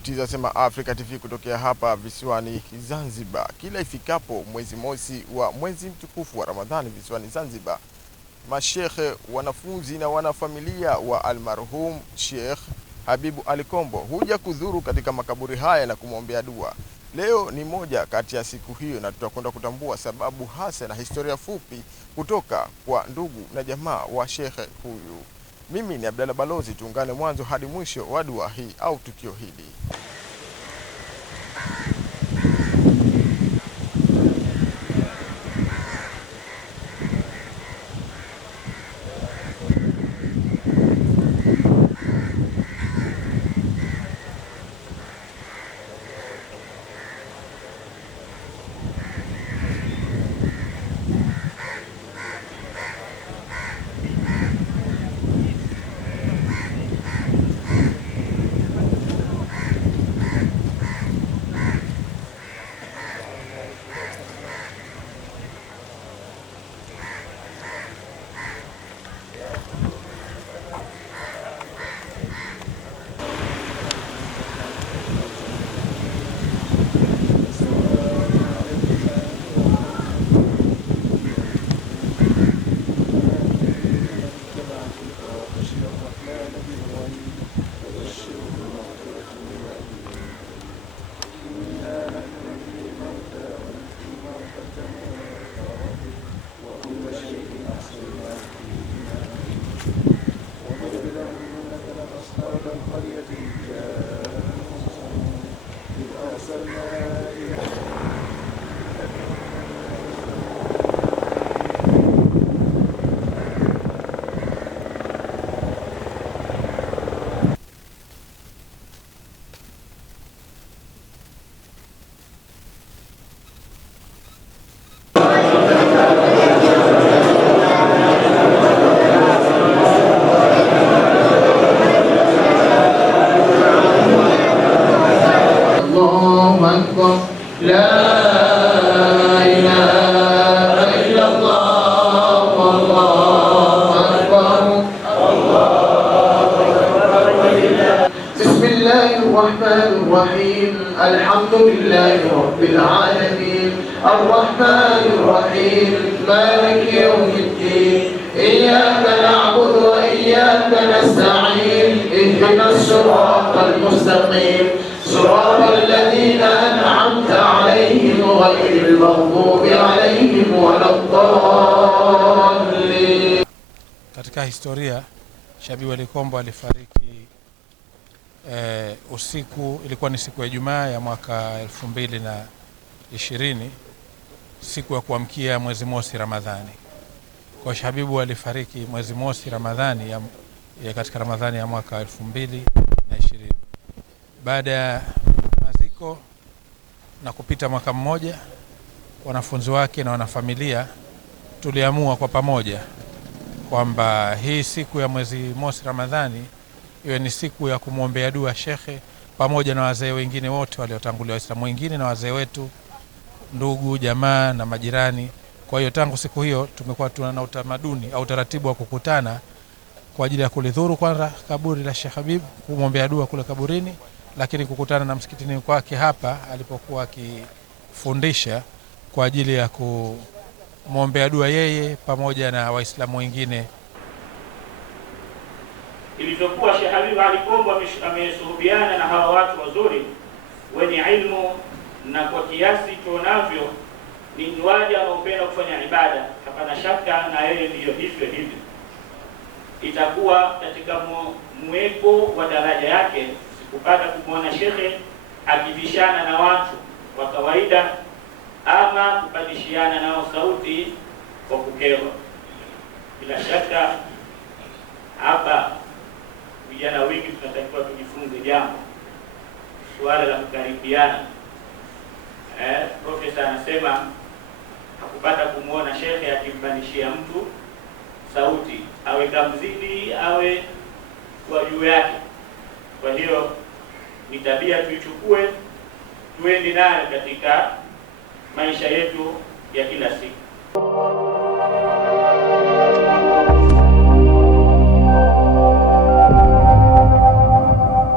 Ripoti zinasema Africa TV kutokea hapa visiwani Zanzibar. Kila ifikapo mwezi mosi wa mwezi mtukufu wa Ramadhani visiwani Zanzibar, mashekhe, wanafunzi na wanafamilia wa almarhum Sheikh Habibu Ali Kombo huja kudhuru katika makaburi haya na kumwombea dua. Leo ni moja kati ya siku hiyo na tutakwenda kutambua sababu hasa na historia fupi kutoka kwa ndugu na jamaa wa shekhe huyu. Mimi ni Abdalla Balozi, tuungane mwanzo hadi mwisho wa dua hii au tukio hili. الحمد لله رب العالمين الرحمن الرحيم مالك يوم الدين إياك نعبد وإياك نستعين اهدنا الصراط المستقيم صراط الذين أنعمت عليهم غير المغضوب عليهم ولا الضالين. Katika historia, Sheikh Habibu Ali Kombo alifariki usiku, ilikuwa ni siku ya Ijumaa ya mwaka 2020, siku ya kuamkia mwezi mosi Ramadhani. Kwa Sheikh Habibu alifariki mwezi mosi Ramadhani ya katika Ramadhani ya mwaka 2020. Baada ya maziko na kupita mwaka mmoja, wanafunzi wake na wanafamilia tuliamua kwa pamoja kwamba hii siku ya mwezi mosi Ramadhani iwe ni siku ya kumwombea dua shekhe pamoja na wazee wengine wote waliotangulia, Waislamu wengine na wazee wetu, ndugu, jamaa na majirani. Kwa hiyo tangu siku hiyo tumekuwa tuna utamaduni au taratibu wa kukutana kwa ajili ya kulidhuru kwanza kaburi la Sheikh Habib, kumwombea dua kule kaburini, lakini kukutana na msikitini kwake hapa alipokuwa akifundisha kwa ajili ya kumwombea dua yeye pamoja na Waislamu wengine. Ilivyokuwa Sheikh Habibu Ali Kombo amesuhubiana na hawa watu wazuri wenye ilmu, na kwa kiasi tuonavyo ni waja wanaopenda kufanya ibada, hapana shaka na yeye ndiyo hivyo. Itakuwa katika mweko wa daraja yake sikupata kumwona shekhe akibishana na watu wa kawaida ama kubadishiana nao sauti kwa kukerwa. Bila shaka hapa vijana wengi tunatakiwa tujifunze jambo, suala la kukaribiana. Profesa anasema hakupata kumwona shekhe akimbanishia mtu sauti, awe kamzidi awe kwa juu yake. Kwa hiyo ni tabia tuichukue, tuende nayo katika maisha yetu ya kila siku.